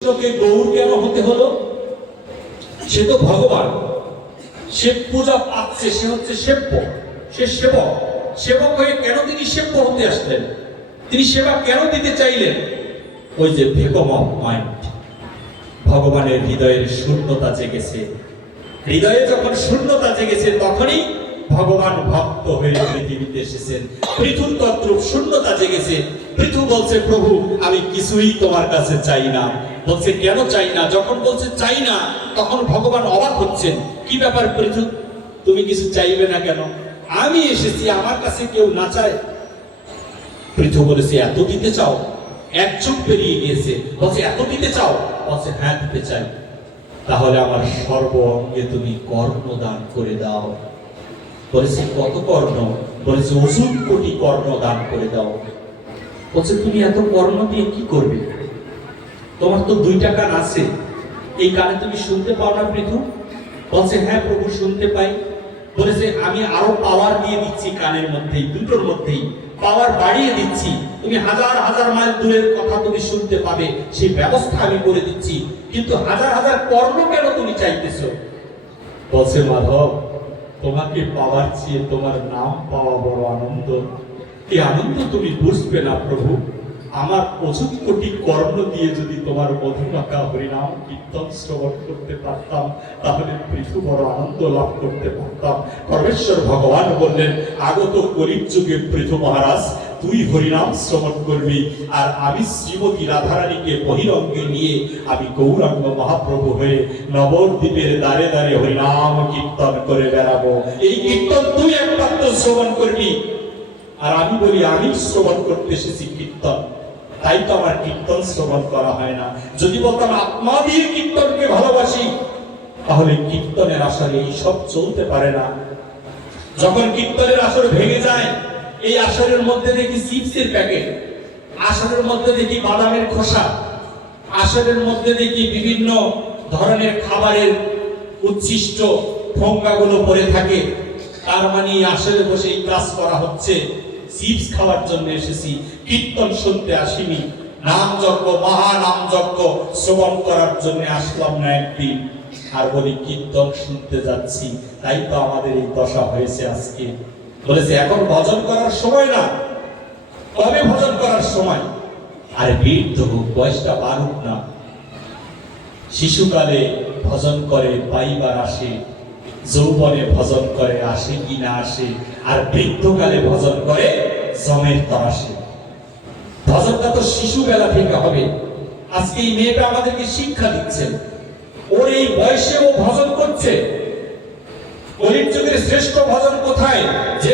গৌর কেন হতে হলো? সে তো ভগবান, সে পূজা পাচ্ছে, সে হচ্ছে সেব্য, সে সেবক। সেবক হয়ে কেন তিনি সেব্য হতে আসলেন? তিনি সেবা কেন দিতে চাইলেন? ওই যে ভেকম অফ মাইন্ড, ভগবানের হৃদয়ের শূন্যতা জেগেছে। হৃদয়ে যখন শূন্যতা জেগেছে তখনই ভগবান ভক্ত হয়ে পৃথিবীতে এসেছেন। পৃথুর তদ্রূপ শূন্যতা জেগেছে। পৃথু বলছে, প্রভু আমি কিছুই তোমার কাছে চাই না। বলছে কেন চাই না? যখন বলছে চাই না তখন ভগবান অবাক হচ্ছেন। কি ব্যাপার পৃথু, তুমি কিছু চাইবে না কেন? আমি এসেছি, আমার কাছে কেউ না চায়? পৃথু বলেছে এত দিতে চাও? এক যুগ পেরিয়ে গিয়েছে। বলছে এত দিতে চাও? বলছে হ্যাঁ দিতে চাই। তাহলে আমার সর্ব অঙ্গে তুমি কর্ণ দান করে দাও। বলেছে কত কর্ণ? বলেছে অযুত কোটি কর্ণ দান করে দাও। বলছে তুমি এত কর্ণ দিয়ে কি করবে? তোমার তো 2টা কান আছে, এই কানে তুমি শুনতে পাও না পৃথু? বলছে হ্যাঁ প্রভু শুনতে পাই। বলেছে আমি আরো পাওয়ার দিয়ে দিচ্ছি, কানের মধ্যেই, দুটোর মধ্যেই পাওয়ার বাড়িয়ে দিচ্ছি। তুমি হাজার হাজার মাইল দূরের কথা তুমি শুনতে পাবে, সেই ব্যবস্থা আমি করে দিচ্ছি। কিন্তু হাজার হাজার কর্ণ কেন তুমি চাইতেছো? বলছে মাধব, তোমাকে পাওয়ার চেয়ে তোমার নাম পাওয়া বড় আনন্দ। এই আনন্দ তুমি বুঝবে না প্রভু। আমার অযুত কোটি কর্ণ দিয়ে যদি তোমার মধুমাখা হরিনাম কীর্তন শ্রবণ করতে পারতাম, তাহলে পৃথু বড় আনন্দ লাভ করতে পারতাম। পরমেশ্বর ভগবান বললেন, আগত কলির যুগে পৃথু মহারাজ তুই হরিনাম শ্রবণ করবি, আর আমি শ্রীমতী রাধারানীকে বহিরঙ্গে নিয়ে আমি গৌরাঙ্গ মহাপ্রভু হয়ে নবদ্বীপের দ্বারে দ্বারে হরিনাম কীর্তন করে বেড়াবো। এই কীর্তন তুই একমাত্র শ্রবণ করবি। আর আমি বলি আমি শ্রবণ করতে এসেছি কীর্তন, তাই তো আমার কীর্তন শ্রবণ করা হয় না। যদি বলতাম আত্মা দিয়ে কীর্তনকে ভালোবাসি, তাহলে কীর্তনের আসরে এই সব চলতে পারে না। যখন কীর্তনের আসর ভেঙে যায়, এই আসরের মধ্যে দেখি চিপসের প্যাকেট, আসরের মধ্যে দেখি বাদামের খোসা, আসরের মধ্যে দেখি বিভিন্ন ধরনের খাবারের উচ্ছিষ্ট ঠোঙ্গাগুলো পড়ে থাকে। তার মানে আসরে বসে ক্লাস করা হচ্ছে, চিপস খাওয়ার জন্য এসেছি, কীর্তন শুনতে আসিনি। নাম যজ্ঞ, মহানাম যজ্ঞ শ্রবণ করার জন্য আসলাম না একদিন। আর বলি কীর্তন শুনতে যাচ্ছি, তাই তো আমাদের এই দশা হয়েছে আজকে। বলেছে এখন ভজন করার সময় না, কবে ভজন করার সময়? আরে বৃদ্ধ হোক, বয়সটা বাড়ুক না। শিশুকালে ভজন করে পাইবার আসে, যৌবনে ভজন করে আসে কি না আসে, আর বৃদ্ধকালে ভজন করে জমের তরাসে। ভজনটা তো শিশুবেলা থেকে হবে। আজকে এই মেয়েটা আমাদেরকে শিক্ষা দিচ্ছে, ওর এই বয়সে ও ভজন করছে। কলির যুগের শ্রেষ্ঠ ভজন কোথায়? যে